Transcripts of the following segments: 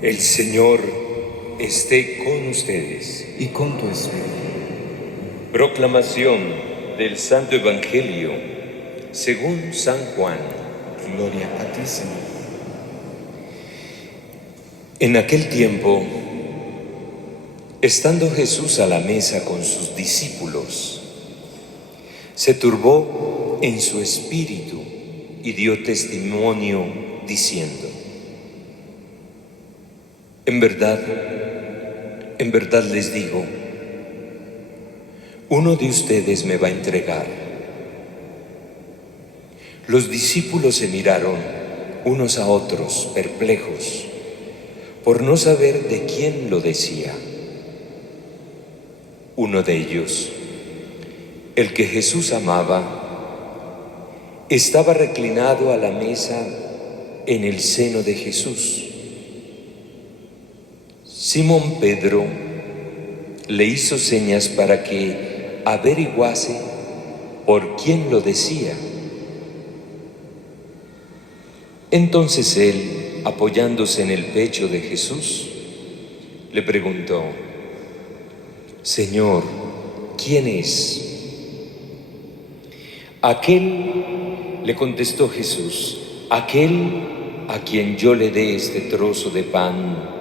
El Señor esté con ustedes. Y con tu espíritu. Proclamación del Santo Evangelio según San Juan. Gloria a ti, Señor. En aquel tiempo, estando Jesús a la mesa con sus discípulos, se turbó en su espíritu y dio testimonio diciendo: en verdad les digo, uno de ustedes me va a entregar. Los discípulos se miraron unos a otros, perplejos, por no saber de quién lo decía. Uno de ellos, el que Jesús amaba, estaba reclinado a la mesa en el seno de Jesús. Simón Pedro le hizo señas para que averiguase por quién lo decía. Entonces él, apoyándose en el pecho de Jesús, le preguntó: Señor, ¿quién es? Aquel, le contestó Jesús, aquel a quien yo le dé este trozo de pan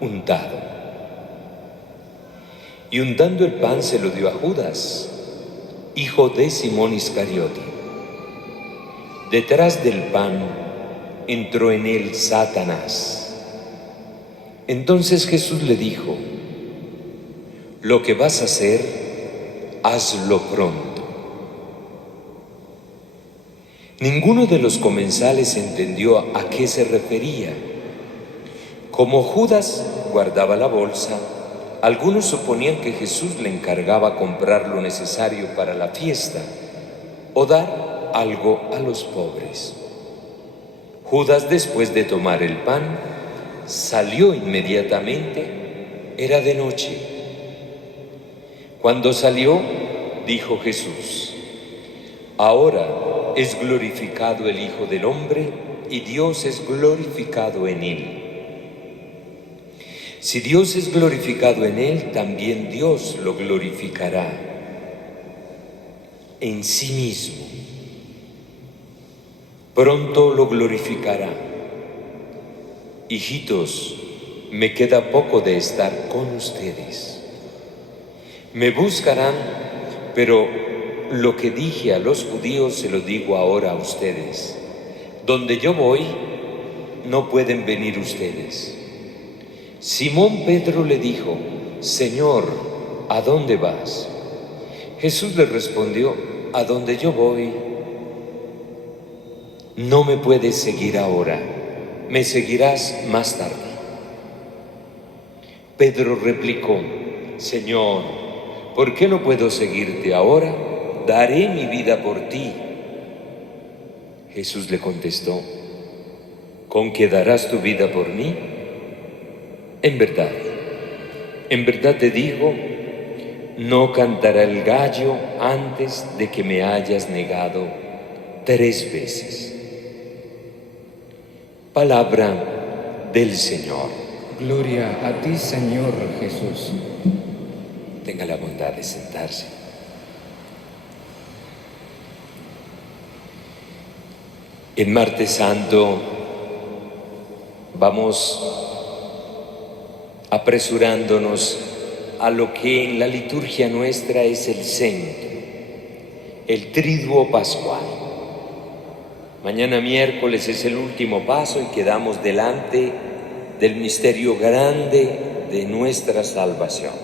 untado. Y untando el pan se lo dio a Judas, hijo de Simón Iscariote. Detrás del pan entró en él Satanás. Entonces Jesús le dijo: lo que vas a hacer, hazlo pronto. Ninguno de los comensales entendió a qué se refería. Como Judas guardaba la bolsa, algunos suponían que Jesús le encargaba comprar lo necesario para la fiesta o dar algo a los pobres. Judas, después de tomar el pan, salió inmediatamente. Era de noche. Cuando salió, dijo Jesús: ahora es glorificado el Hijo del Hombre y Dios es glorificado en él. Si Dios es glorificado en él, también Dios lo glorificará en sí mismo. Pronto lo glorificará. Hijitos, me queda poco de estar con ustedes. Me buscarán, pero lo que dije a los judíos se lo digo ahora a ustedes. Donde yo voy, no pueden venir ustedes. Simón Pedro le dijo: Señor, ¿a dónde vas? Jesús le respondió: a donde yo voy, no me puedes seguir ahora, me seguirás más tarde. Pedro replicó: Señor, ¿por qué no puedo seguirte ahora? Daré mi vida por ti. Jesús le contestó: ¿con qué darás tu vida por mí? En verdad te digo, no cantará el gallo antes de que me hayas negado 3 veces. Palabra del Señor. Gloria a ti, Señor Jesús. Tenga la bondad de sentarse. En Martes Santo vamos apresurándonos a lo que en la liturgia nuestra es el centro, el triduo pascual. Mañana miércoles es el último paso y quedamos delante del misterio grande de nuestra salvación.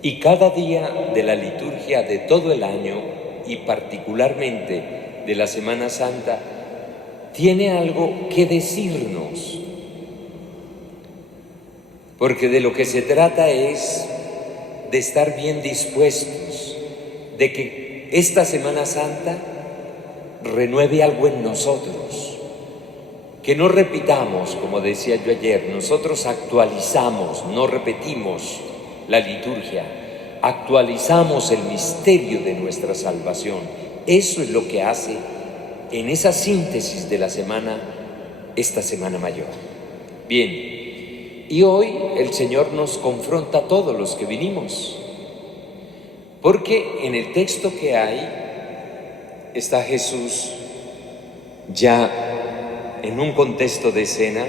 Y cada día de la liturgia de todo el año y particularmente de la Semana Santa tiene algo que decirnos. Porque de lo que se trata es de estar bien dispuestos, de que esta Semana Santa renueve algo en nosotros, que no repitamos, como decía yo ayer, nosotros actualizamos, no repetimos la liturgia, actualizamos el misterio de nuestra salvación. Eso es lo que hace en esa síntesis de la semana, esta Semana Mayor. Bien, y hoy el Señor nos confronta a todos los que vinimos, porque en el texto que hay está Jesús ya en un contexto de cena,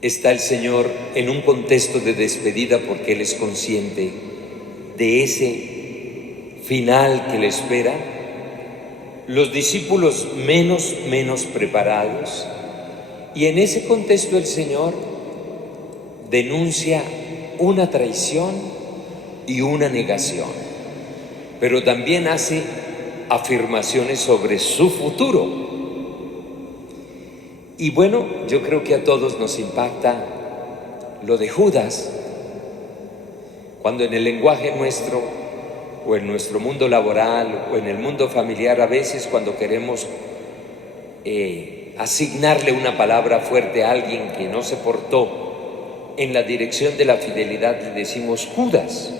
está el Señor en un contexto de despedida porque Él es consciente de ese final que le espera, los discípulos menos preparados, y en ese contexto el Señor denuncia una traición y una negación, pero también hace afirmaciones sobre su futuro. Y bueno, yo creo que a todos nos impacta lo de Judas, cuando en el lenguaje nuestro, o en nuestro mundo laboral, o en el mundo familiar, a veces cuando queremos asignarle una palabra fuerte a alguien que no se portó en la dirección de la fidelidad, le decimos Judas.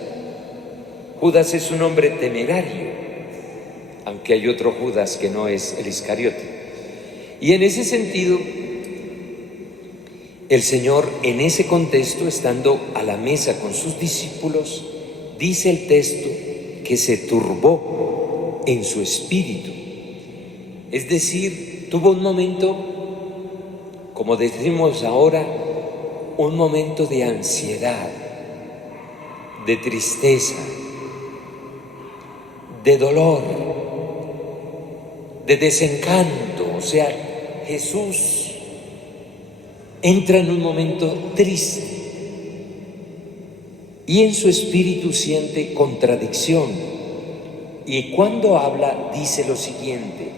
Judas es un hombre temerario, aunque hay otro Judas que no es el Iscariote. Y en ese sentido, el Señor, en ese contexto, estando a la mesa con sus discípulos, dice el texto que se turbó en su espíritu. Es decir, tuvo un momento, como decimos ahora, un momento de ansiedad, de tristeza, de dolor, de desencanto. O sea, Jesús entra en un momento triste y en su espíritu siente contradicción. Y cuando habla dice lo siguiente: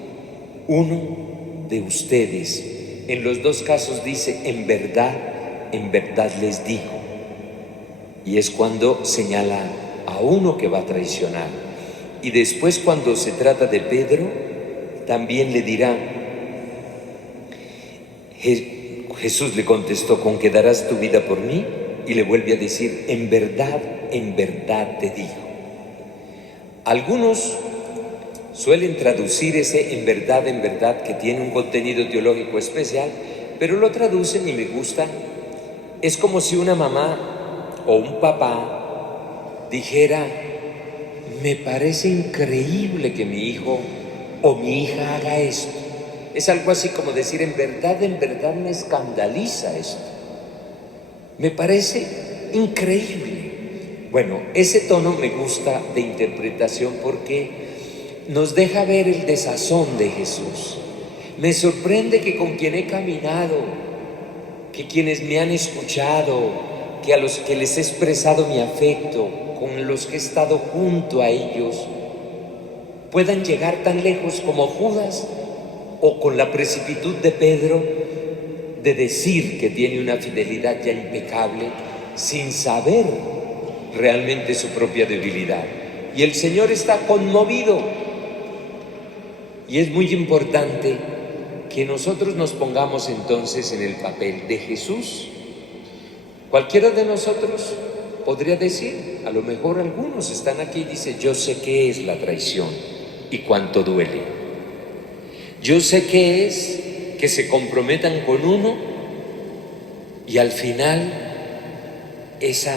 uno de ustedes, en los dos casos dice en verdad les digo. Y es cuando señala a uno que va a traicionar. Y después, cuando se trata de Pedro, también le dirá, Jesús le contestó, ¿con que darás tu vida por mí? Y le vuelve a decir, en verdad te digo. Algunos suelen traducir ese en verdad, que tiene un contenido teológico especial, pero lo traducen y me gusta. Es como si una mamá o un papá dijera, me parece increíble que mi hijo o mi hija haga esto. Es algo así como decir, en verdad me escandaliza esto. Me parece increíble. Bueno, ese tono me gusta de interpretación porque nos deja ver el desazón de Jesús. Me sorprende que con quien he caminado, que quienes me han escuchado, que a los que les he expresado mi afecto, con los que he estado junto a ellos, puedan llegar tan lejos como Judas o con la precipitud de Pedro de decir que tiene una fidelidad ya impecable sin saber realmente su propia debilidad. Y el Señor está conmovido. Y es muy importante que nosotros nos pongamos entonces en el papel de Jesús. Cualquiera de nosotros podría decir, a lo mejor algunos están aquí y dicen, yo sé qué es la traición y cuánto duele. Yo sé qué es que se comprometan con uno y al final esa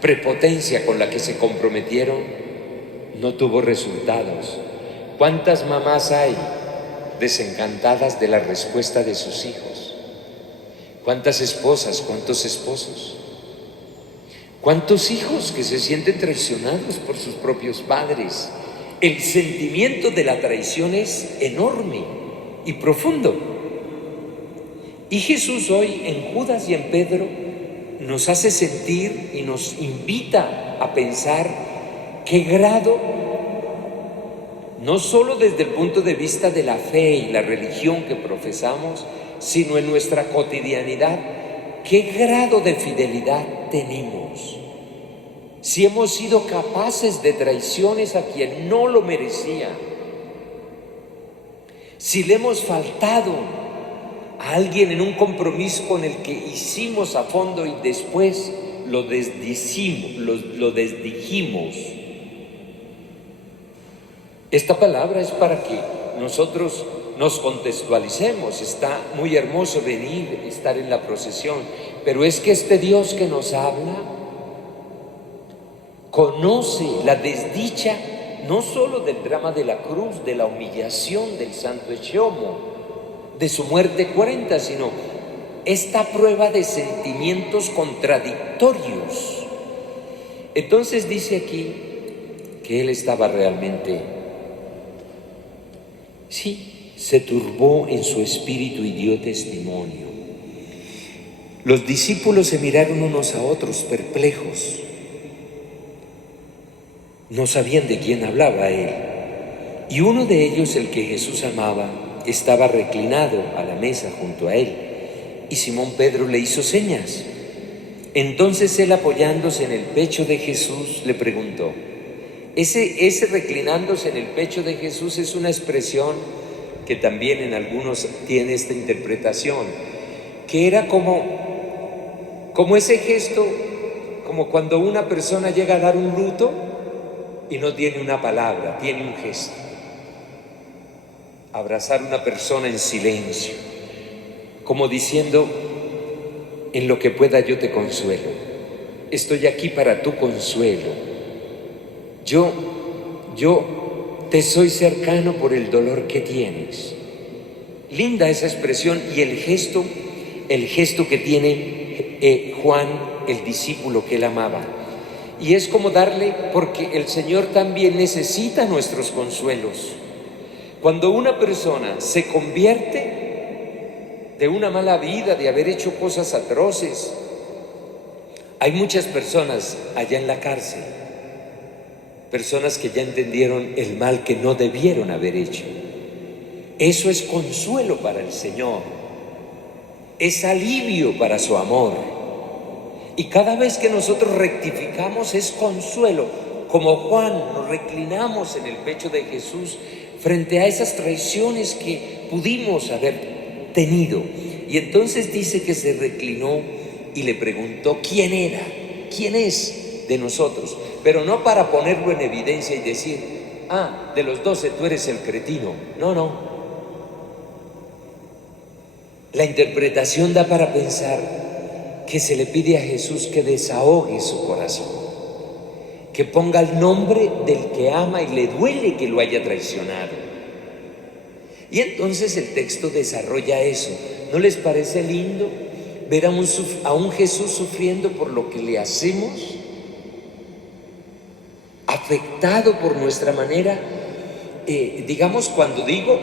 prepotencia con la que se comprometieron no tuvo resultados. ¿Cuántas mamás hay desencantadas de la respuesta de sus hijos? ¿Cuántas esposas, cuántos esposos? ¿Cuántos hijos que se sienten traicionados por sus propios padres? El sentimiento de la traición es enorme y profundo. Y Jesús hoy en Judas y en Pedro nos hace sentir y nos invita a pensar qué grado, no solo desde el punto de vista de la fe y la religión que profesamos, sino en nuestra cotidianidad, qué grado de fidelidad tenemos. Si hemos sido capaces de traiciones a quien no lo merecía, si le hemos faltado a alguien en un compromiso con el que hicimos a fondo y después lo desdijimos. Esta palabra es para que nosotros nos contextualicemos. Está muy hermoso venir, estar en la procesión, pero es que este Dios que nos habla conoce la desdicha no solo del drama de la cruz, de la humillación del santo Exiomo, de su muerte cruenta, sino esta prueba de sentimientos contradictorios. Entonces dice aquí que él estaba realmente, sí, se turbó en su espíritu y dio testimonio. Los discípulos se miraron unos a otros perplejos. No sabían de quién hablaba él. Y uno de ellos, el que Jesús amaba, estaba reclinado a la mesa junto a él. Y Simón Pedro le hizo señas. Entonces él, apoyándose en el pecho de Jesús, le preguntó. Ese reclinándose en el pecho de Jesús es una expresión que también en algunos tiene esta interpretación, que era como ese gesto, como cuando una persona llega a dar un luto y no tiene una palabra, tiene un gesto. Abrazar a una persona en silencio, como diciendo, en lo que pueda yo te consuelo, estoy aquí para tu consuelo, yo te soy cercano por el dolor que tienes. Linda esa expresión y el gesto que tiene Juan, el discípulo que él amaba. Y es como darle, porque el Señor también necesita nuestros consuelos. Cuando una persona se convierte de una mala vida, de haber hecho cosas atroces, hay muchas personas allá en la cárcel, personas que ya entendieron el mal que no debieron haber hecho. Eso es consuelo para el Señor, es alivio para su amor. Y cada vez que nosotros rectificamos es consuelo, como Juan, nos reclinamos en el pecho de Jesús frente a esas traiciones que pudimos haber tenido. Y entonces dice que se reclinó y le preguntó quién era, quién es de nosotros, pero no para ponerlo en evidencia y decir, de los 12 tú eres el cretino. No. La interpretación da para pensar que se le pide a Jesús que desahogue su corazón, que ponga el nombre del que ama y le duele que lo haya traicionado. Y entonces el texto desarrolla eso. ¿No les parece lindo ver a un Jesús sufriendo por lo que le hacemos? Afectado por nuestra manera, digamos, cuando digo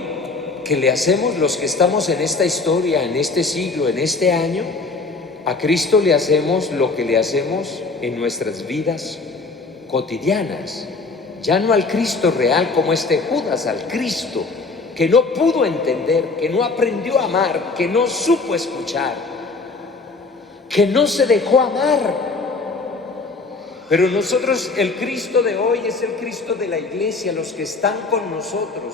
que le hacemos los que estamos en esta historia, en este siglo, en este año, a Cristo le hacemos lo que le hacemos en nuestras vidas cotidianas, ya no al Cristo real como este Judas, al Cristo que no pudo entender, que no aprendió a amar, que no supo escuchar, que no se dejó amar. Pero nosotros, el Cristo de hoy es el Cristo de la iglesia, los que están con nosotros,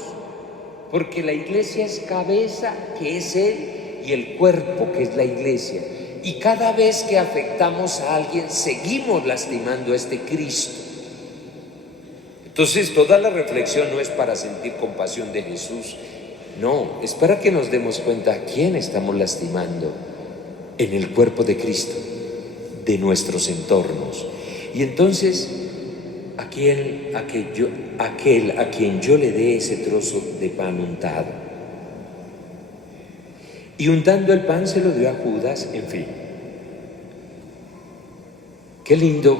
porque la iglesia es cabeza, que es Él, y el cuerpo, que es la iglesia. Y cada vez que afectamos a alguien, seguimos lastimando a este Cristo. Entonces, toda la reflexión no es para sentir compasión de Jesús, no, es para que nos demos cuenta a quién estamos lastimando en el cuerpo de Cristo, de nuestros entornos. Y entonces, aquel a quien yo le dé ese trozo de pan untado. Y untando el pan se lo dio a Judas, en fin. Qué lindo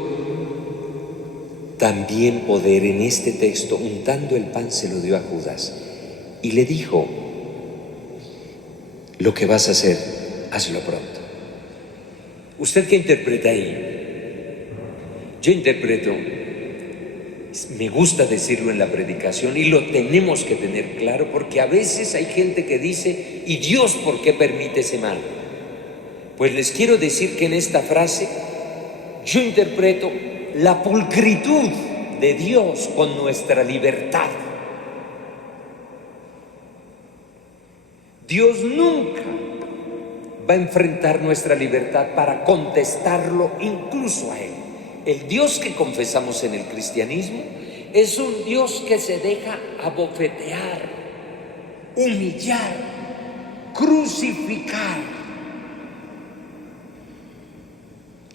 también poder en este texto, untando el pan se lo dio a Judas. Y le dijo, lo que vas a hacer, hazlo pronto. ¿Usted qué interpreta ahí? Yo interpreto, me gusta decirlo en la predicación y lo tenemos que tener claro, porque a veces hay gente que dice, ¿y Dios por qué permite ese mal? Pues les quiero decir que en esta frase yo interpreto la pulcritud de Dios con nuestra libertad. Dios nunca va a enfrentar nuestra libertad para contestarlo incluso a Él. El Dios que confesamos en el cristianismo es un Dios que se deja abofetear, humillar, crucificar.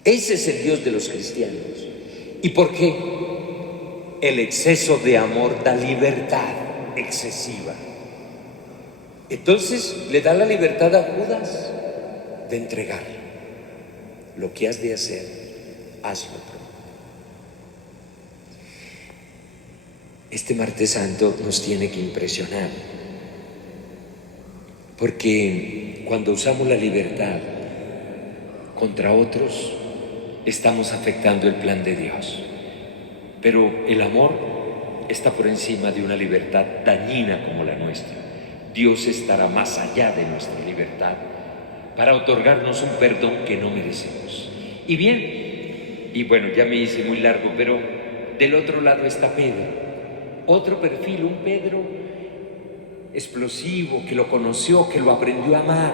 Ese es el Dios de los cristianos. ¿Y por qué? El exceso de amor da libertad excesiva. Entonces le da la libertad a Judas de entregar. Lo que has de hacer, hazlo. Este martes santo nos tiene que impresionar, porque cuando usamos la libertad contra otros, estamos afectando el plan de Dios. Pero el amor está por encima de una libertad dañina como la nuestra. Dios estará más allá de nuestra libertad para otorgarnos un perdón que no merecemos. Y bien, y bueno, ya me hice muy largo, pero del otro lado está Pedro. Otro perfil, un Pedro explosivo, que lo conoció, que lo aprendió a amar,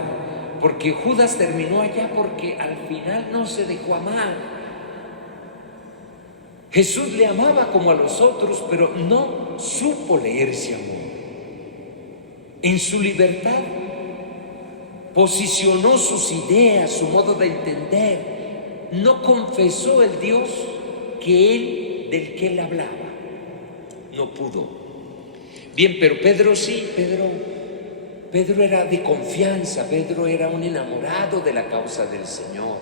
porque Judas terminó allá porque al final no se dejó amar. Jesús le amaba como a los otros, pero no supo leerse amor. En su libertad posicionó sus ideas, su modo de entender, no confesó el Dios del que él hablaba. No pudo. Bien, pero Pedro sí, Pedro era de confianza, Pedro era un enamorado de la causa del Señor,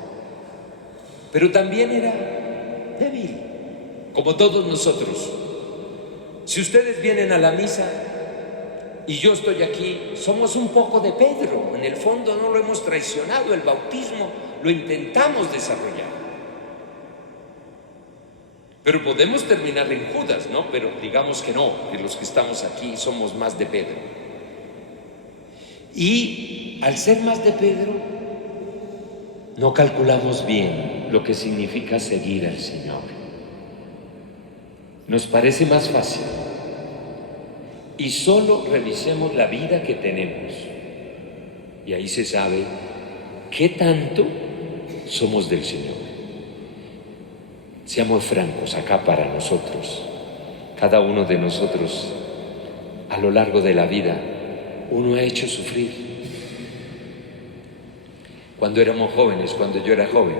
pero también era débil, como todos nosotros. Si ustedes vienen a la misa y yo estoy aquí, somos un poco de Pedro. En el fondo no lo hemos traicionado, el bautismo lo intentamos desarrollar. Pero podemos terminar en Judas, ¿no? Pero digamos que no, que los que estamos aquí somos más de Pedro. Y al ser más de Pedro, no calculamos bien lo que significa seguir al Señor. Nos parece más fácil. Y solo revisemos la vida que tenemos. Y ahí se sabe qué tanto somos del Señor. Seamos francos acá para nosotros. Cada uno de nosotros, a lo largo de la vida, uno ha hecho sufrir. Cuando éramos jóvenes, cuando yo era joven,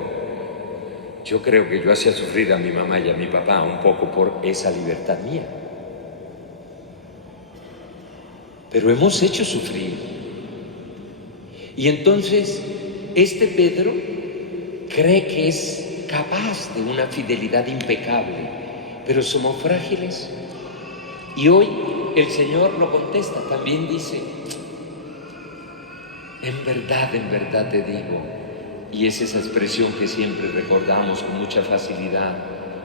yo creo que yo hacía sufrir a mi mamá y a mi papá un poco por esa libertad mía. Pero hemos hecho sufrir. Y entonces, este Pedro cree que es capaz de una fidelidad impecable, pero somos frágiles. Y hoy el Señor lo contesta, también dice: en verdad te digo. Y es esa expresión que siempre recordamos con mucha facilidad,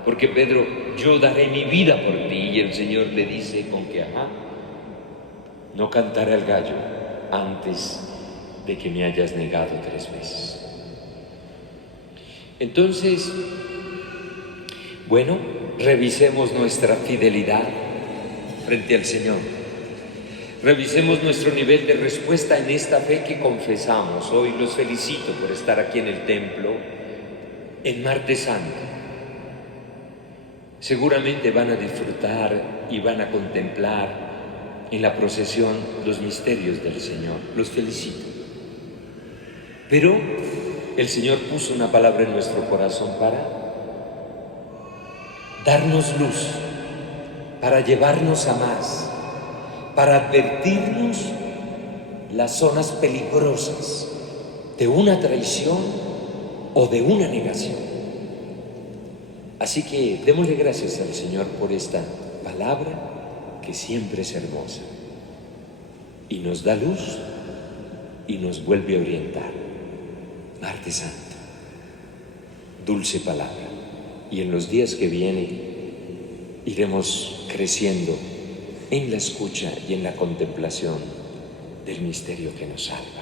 porque Pedro, yo daré mi vida por ti, y el Señor le dice con que no cantaré al gallo antes de que me hayas negado 3 veces. Entonces, bueno, revisemos nuestra fidelidad frente al Señor. Revisemos nuestro nivel de respuesta en esta fe que confesamos. Hoy los felicito por estar aquí en el templo en Martes Santo. Seguramente van a disfrutar y van a contemplar en la procesión los misterios del Señor. Los felicito. Pero el Señor puso una palabra en nuestro corazón para darnos luz, para llevarnos a más, para advertirnos las zonas peligrosas de una traición o de una negación. Así que démosle gracias al Señor por esta palabra que siempre es hermosa y nos da luz y nos vuelve a orientar. Martes Santo, dulce palabra, y en los días que vienen iremos creciendo en la escucha y en la contemplación del misterio que nos salva.